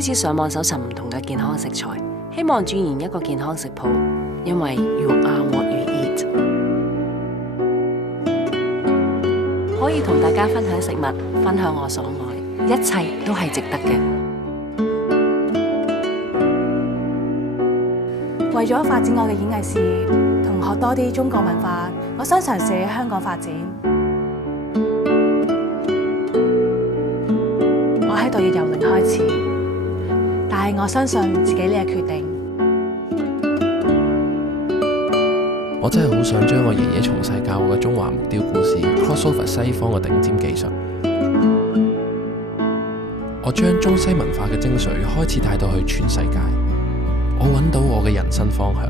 開始上網搜尋唔同嘅健康食材，希望鑽研一個健康食譜，因為 You are what you eat。可以同大家分享食物，分享我所愛，一切都係值得嘅。為咗發展我嘅演藝事業，同學多啲中國文化，我想嘗試喺香港發展。我喺度要由零開始，但係我相信自己呢個決定。我真係好想將我爺爺從細教我嘅中華木雕故事 crossover 西方嘅頂尖技術，我將中西文化嘅精髓開始帶到去全世界。我揾到我嘅人生方向。